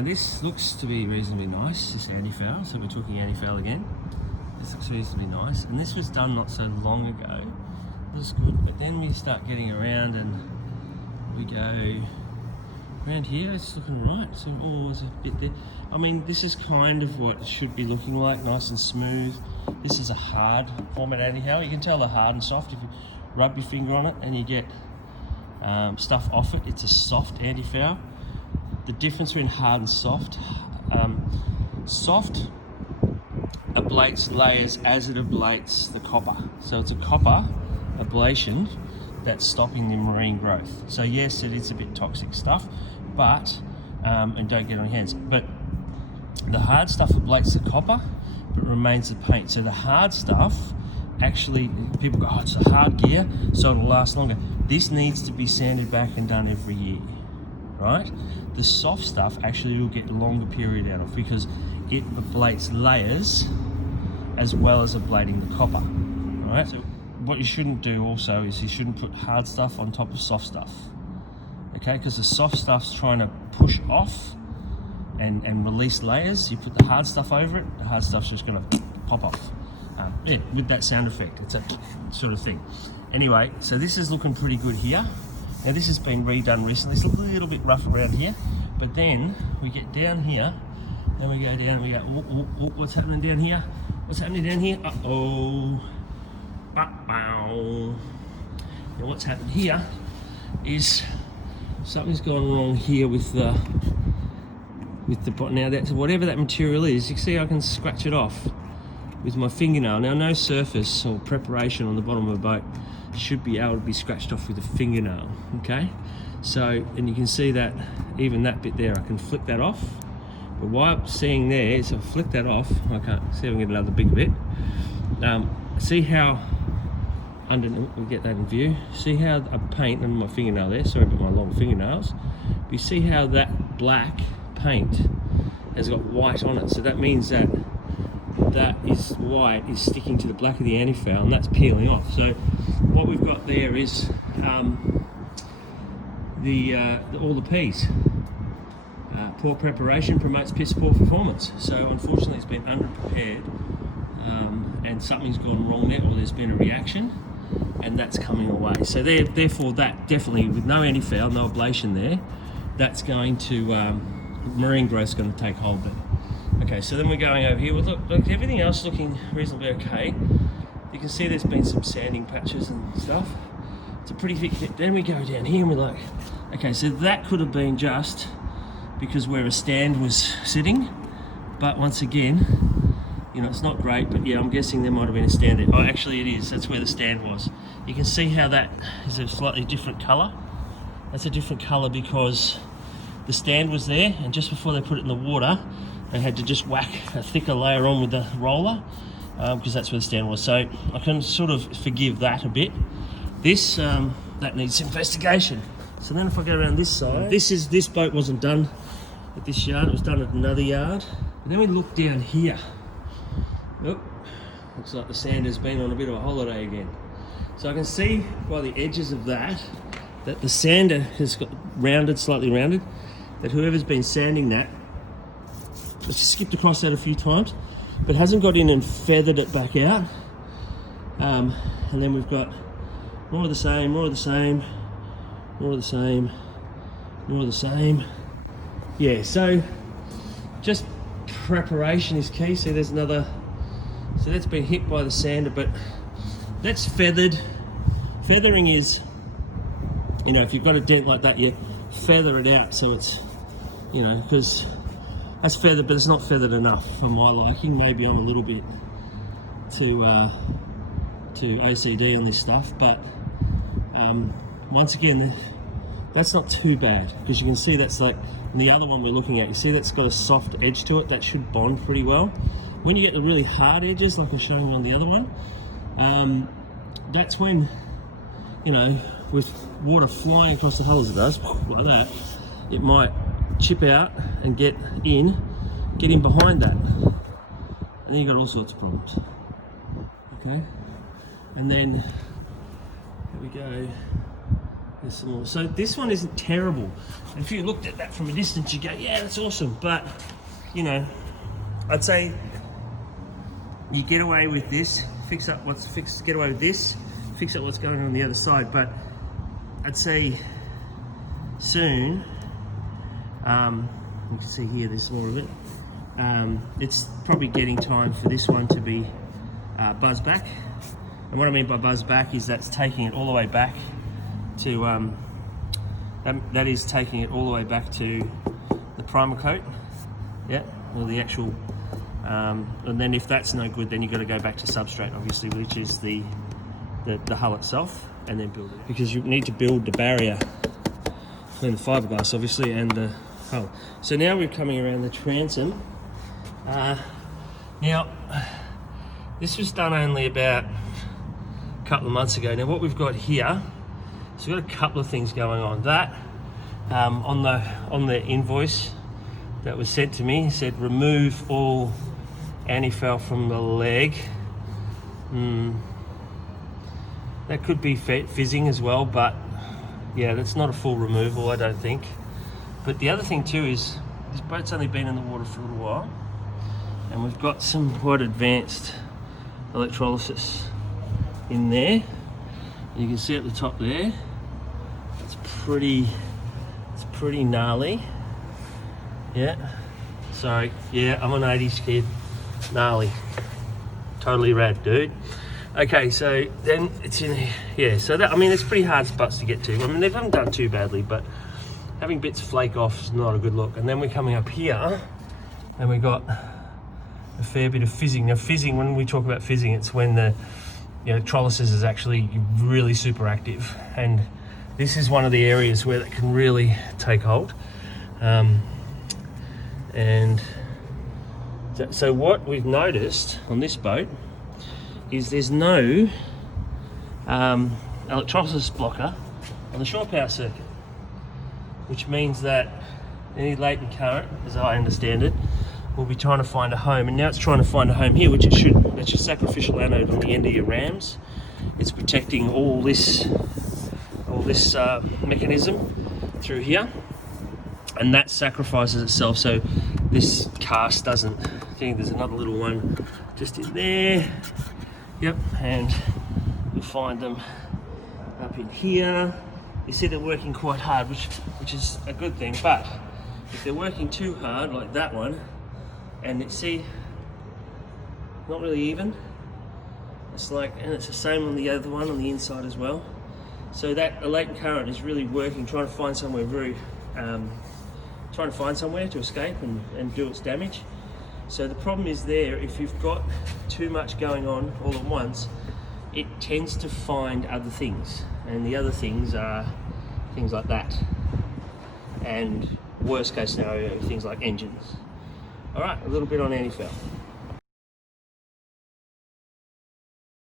And this looks to be reasonably nice, this Antifoul, so we're talking Antifoul again. This looks reasonably nice, and this was done not so long ago. It was good, but then we start getting around and we go around here, it's looking right, so there's a bit there. I mean, this is kind of what it should be looking like, nice and smooth. This is a hard format Antifoul. You can tell they're hard and soft if you rub your finger on it and you get stuff off it. It's a soft Antifoul. The difference between hard and soft, soft ablates layers as it ablates the copper. So it's a copper ablation that's stopping the marine growth. So yes, it is a bit toxic stuff, but, and don't get on your hands, but the hard stuff ablates the copper, but remains the paint. So the hard stuff, actually, people go, oh, it's a hard gear, so it'll last longer. This needs to be sanded back and done every year, right? The soft stuff actually will get a longer period out of because it ablates layers as well as ablating the copper, right? So what you shouldn't do also is you shouldn't put hard stuff on top of soft stuff, okay? Because the soft stuff's trying to push off and release layers. You put the hard stuff over it, the hard stuff's just gonna pop off. Yeah, with that sound effect, it's a sort of thing. Anyway, so this is looking pretty good here. Now this has been redone recently. It's a little bit rough around here, but then we get down here, then we go down, we go, what's happening down here? What's happening down here? Uh-oh. Uh-oh. Now what's happened here is something's gone wrong here with the now that's whatever that material is. You can see I can scratch it off with my fingernail. Now no surface or preparation on the bottom of a boat should be able to be scratched off with a fingernail, okay? So, and you can see that even that bit there, I can flick that off. But what I'm seeing there is I flick that off, I can't see if I can get another big bit. See how, we get that in view. See how I paint under my fingernail there, sorry about my long fingernails. But you see how that black paint has got white on it. So that means that is white is sticking to the black of the Antifoul and that's peeling off. So what we've got there is all the P's. Poor preparation promotes piss poor performance. So unfortunately it's been underprepared and something's gone wrong there, or there's been a reaction and that's coming away. So therefore that definitely, with no Antifoul, no ablation there, that's going to, marine growth's going to take hold there. Okay, so then we're going over here. Well, look, everything else looking reasonably okay. You can see there's been some sanding patches and stuff. It's a pretty thick bit. Then we go down here and we're like, okay, so that could have been just because where a stand was sitting. But once again, you know, it's not great, but yeah, I'm guessing there might have been a stand there. Oh, actually it is. That's where the stand was. You can see how that is a slightly different color. That's a different color because the stand was there, and just before they put it in the water, they had to just whack a thicker layer on with the roller because that's where the stand was. So I can sort of forgive that a bit. This, that needs investigation. So then if I go around this side, this boat wasn't done at this yard, it was done at another yard. And then we look down here. Oh, looks like the sand has been on a bit of a holiday again. So I can see by the edges of that the sander has got rounded, slightly rounded, that whoever's been sanding that, it's skipped across that a few times, but hasn't got in and feathered it back out. And then we've got more of the same, more of the same, more of the same, more of the same. Yeah, so just preparation is key. See, there's another, so that's been hit by the sander, but that's feathered. Feathering is, you know, if you've got a dent like that, you feather it out so it's, you know, because that's feathered, but it's not feathered enough for my liking. Maybe I'm a little bit too OCD on this stuff, but once again, that's not too bad because you can see that's like, and the other one we're looking at, you see that's got a soft edge to it, that should bond pretty well. When you get the really hard edges, like I was showing you on the other one, that's when, you know, with water flying across the hull as it does, like that, it might chip out and get in behind that. And then you've got all sorts of problems. Okay? And then, here we go. There's some more. So this one isn't terrible. If you looked at that from a distance, you go, yeah, that's awesome. But, you know, I'd say you get away with this, get away with this, fix up what's going on the other side. But I'd say soon, you can see here, there's more of it. It's probably getting time for this one to be buzzed back. And what I mean by buzz back is that's taking it all the way back to that is taking it all the way back to the primer coat, yeah, or the actual. And then if that's no good, then you've got to go back to substrate, obviously, which is the hull itself, and then build it. Because you need to build the barrier between the fiberglass, obviously, and the hull. So now we're coming around the transom. Now, this was done only about a couple of months ago. Now what we've got here, so we've got a couple of things going on. That on the invoice that was sent to me, it said remove all Antifoul from the leg. That could be fizzing as well, but yeah, that's not a full removal, I don't think. But the other thing too is this boat's only been in the water for a little while, and we've got some quite advanced electrolysis in there. You can see at the top there, it's pretty gnarly. Yeah, so yeah, I'm an 80s kid. Gnarly, totally rad, dude. Okay, so then it's in here. Yeah, so that, I mean, it's pretty hard spots to get to. I mean, they haven't done too badly, but having bits flake off is not a good look. And then we're coming up here, and we got a fair bit of fizzing. Now, fizzing, when we talk about fizzing, it's when the electrolysis is actually really super active, and this is one of the areas where that can really take hold. And so what we've noticed on this boat is there's no electrolysis blocker on the shore power circuit, which means that any latent current, as I understand it, will be trying to find a home. And now it's trying to find a home here, which it should. That's your sacrificial anode on the end of your rams. It's protecting all this mechanism through here, and that sacrifices itself so this cast doesn't. I think there's another little one just in there. Yep, and you'll find them up in here. You see they're working quite hard, which is a good thing. But if they're working too hard, like that one, and not really even. It's like, and it's the same on the other one on the inside as well. So that latent current is really working, trying to find somewhere to escape and do its damage. So the problem is there, if you've got too much going on all at once, it tends to find other things, and the other things are things like that, and worst case scenario, things like engines. All right, a little bit on Antifoul.